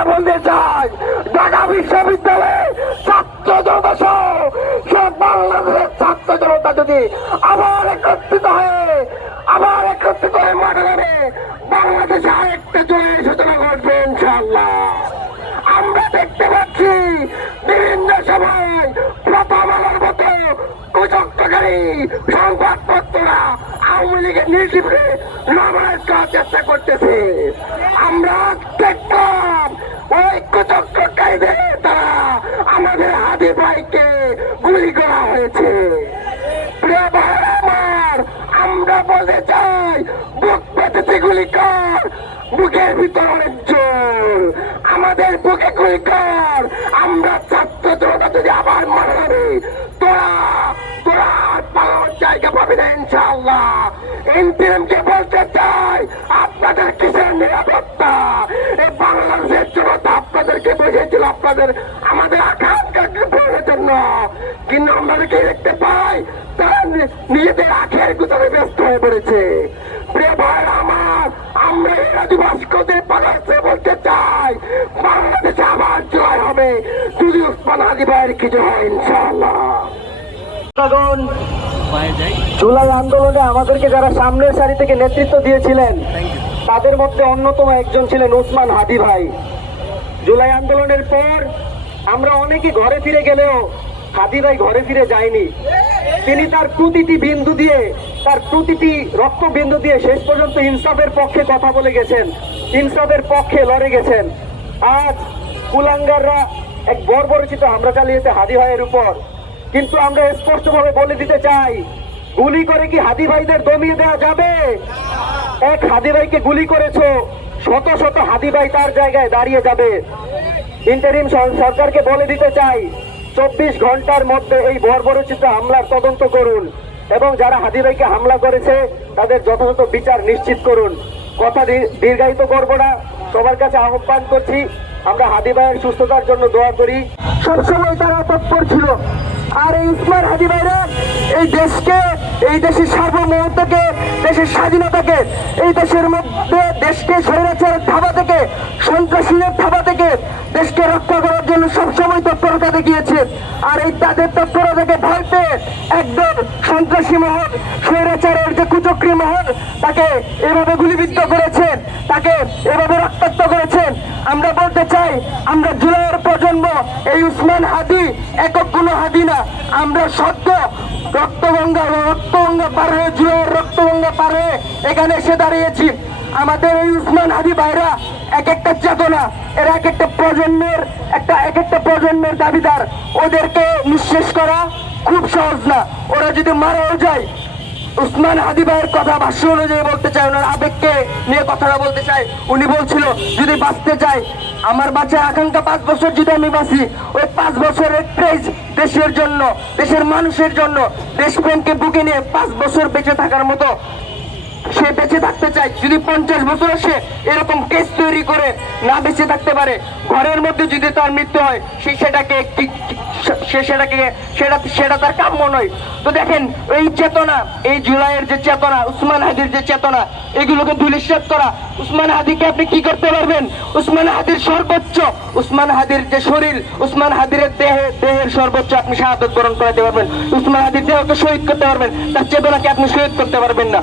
আমরা বলতে চাই ঢাকা বিশ্ববিদ্যালয়ে ছাত্র জনতা সহ সব বাংলাদেশের ছাত্র জনতা যদি আবার একত্রিত হয়ে মাঠে নামে, বাংলাদেশে আরেকটা জয়ের সূচনা ঘটবে ইনশাআল্লাহ। আমরা দেখতে পাচ্ছি বিভিন্ন সময় প্রথম আলোর মতো কুচক্রকারী সংবাদপত্ররা আওয়ামী লীগের নির্দেশে নর্মালাইজ করার চেষ্টা করতেছে। আমরা দেখলাম ওই কুচক্রকারীদের দ্বারা আমাদের হাদি ভাইকে গুলি করা হয়েছে। প্রিয় ভাইরা আমার, আমরা বলতে চাই বুক পেতেছে গুলি কর, বুকের ভিতর অনেক জোর, আমাদের বুকে গুলি কর। আমরা ছাত্র জনতা যদি আবার মারা যাবে, তোরা আর পালানোর জায়গা পাবি না ইনশাআল্লাহ। ইন্টারিমকে বলতে চাই, আপনাদের কিসের নিরাপত্তা? এই বাংলাদেশের জনতা আপনাদেরকে বুঝিয়েছিল আমাদের আকাঙ্ক্ষাকে পূরণের জন্য, কিন্তু আমাদেরকে দেখতে পাই তারা নিজেদের আখের গুতারে ব্যস্ত হয়ে পড়েছে। প্রিয় ভাই আমার, আমরা এই আদিবাসীদের পালাতে বলতে চাই, বাংলাদেশে আবার জয় হবে যদি উসমান হাদি ভাইয়ের কিছু হয় ইনশাআল্লাহ। জুলাই আন্দোলনে আমাদেরকে যারা সামনের সারি থেকে নেতৃত্ব দিয়েছিলেন, তাদের মধ্যে অন্যতম একজন ছিলেন উসমান হাদি ভাই। জুলাই আন্দোলনের পর আমরা অনেকে ঘরে ফিরে গেলেও হাদি ভাই ঘরে ফিরে যায়নি। তিনি তার প্রতিটি বিন্দু দিয়ে, তার প্রতিটি রক্তবিন্দু দিয়ে শেষ পর্যন্ত ইনসাফের পক্ষে কথা বলে গেছেন, ইনসাফের পক্ষে লড়ে গেছেন। আজ কুলাঙ্গাররা এক বর্বরচিত হামলা চালিয়েছে হাদি ভাইয়ের উপর, কিন্তু আমরা স্পষ্টভাবে বলে দিতে চাই, গুলি করে কি হাদি ভাইদের দমিয়ে দেওয়া যাবে? এক হাদি ভাইকে গুলি করেছো, শত শত হাদি ভাই তার জায়গায় দাঁড়িয়ে যাবে। ইন্টারিম সরকারকে বলে দিতে চাই, 24 ঘন্টার মধ্যে এই বর্বরচিত হামলার তদন্ত করুন এবং যারা হাদি ভাইকে হামলা করেছে তাদের যথাযথ বিচার নিশ্চিত করুন। কথা দীর্ঘায়িত করবো না, সবার কাছে আহ্বান করছি, আমরা হাদি ভাইয়ের সুস্থতার জন্য দোয়া করি। সবসময় তারা তৎপর ছিল। আর এই উসমান হাদি ভাইরা এই দেশকে, এই দেশের সার্বভৌমত্বকে, দেশের স্বাধীনতাকে, এই দেশের মধ্যে দেশকে স্বৈরাচারের থাবা থেকে, সন্ত্রাসীদের থাবা থেকে দেশকে রক্ষা করার জন্য সবসময় তৎপরতা দেখিয়েছে। আর এই তাদের তৎপরতাকে ভয় পেয়ে একদম সন্ত্রাসী মহল, স্বৈরাচারের যে কুচক্রী মহল, তাকে এভাবে গুলিবিদ্ধ করেছেন, তাকে এভাবে রক্তাক্ত করেছেন। আমরা বলতে চাই, আমরা জুলাইয়ের প্রজন্ম, এই উসমান হাদি একক কোনো হাদি না, আমরা সদ্য রক্তগঙ্গা পার হয়ে, জুলাইয়ের রক্তগঙ্গা পার হয়ে এখানে এসে দাঁড়িয়েছি। আমাদের এই উসমান হাদি ভাইরা এক একটা চেতনা, এরা এক একটা প্রজন্মের দাবিদার। ওদেরকে নিঃশেষ করা খুব সহজ না। ওরা যদি মারাও যায়, উসমান হাদি ভাইয়ের কথা ভাষ্য অনুযায়ী বলতে চাই, ওনার আবেগকে নিয়ে কথাটা বলতে চাই। উনি বলছিল, যদি বাঁচতে চাই, আমার বাঁচার আকাঙ্ক্ষা 5 বছর যদি আমি বাঁচি, ওই 5 বছরের ক্রেজ দেশের জন্য, দেশের মানুষের জন্য, দেশপ্রেমকে বুকে নিয়ে 5 বছর বেঁচে থাকার মতো সে বেঁচে থাকতে চায়। যদি 50 বছর সে এরকম কেস তৈরি করে না বেঁচে থাকতে পারে, ঘরের মধ্যে যদি তার মৃত্যু হয়, সেটা তার কাম্য নয়। তো দেখেন, এই চেতনা, এই জুলাইয়ের যে চেতনা, উসমান হাদির যে চেতনা, এগুলোকে ধূলিসাৎ করা। উসমান হাদিকে আপনি কি করতে পারবেন? উসমান হাদির সর্বোচ্চ, উসমান হাদির যে শরীর, উসমান হাদির দেহের সর্বোচ্চ আপনি শাহাদত বরণ করাতে পারবেন। উসমান হাদির দেহকে শহীদ করতে পারবেন, তার চেতনাকে আপনি শহীদ করতে পারবেন না।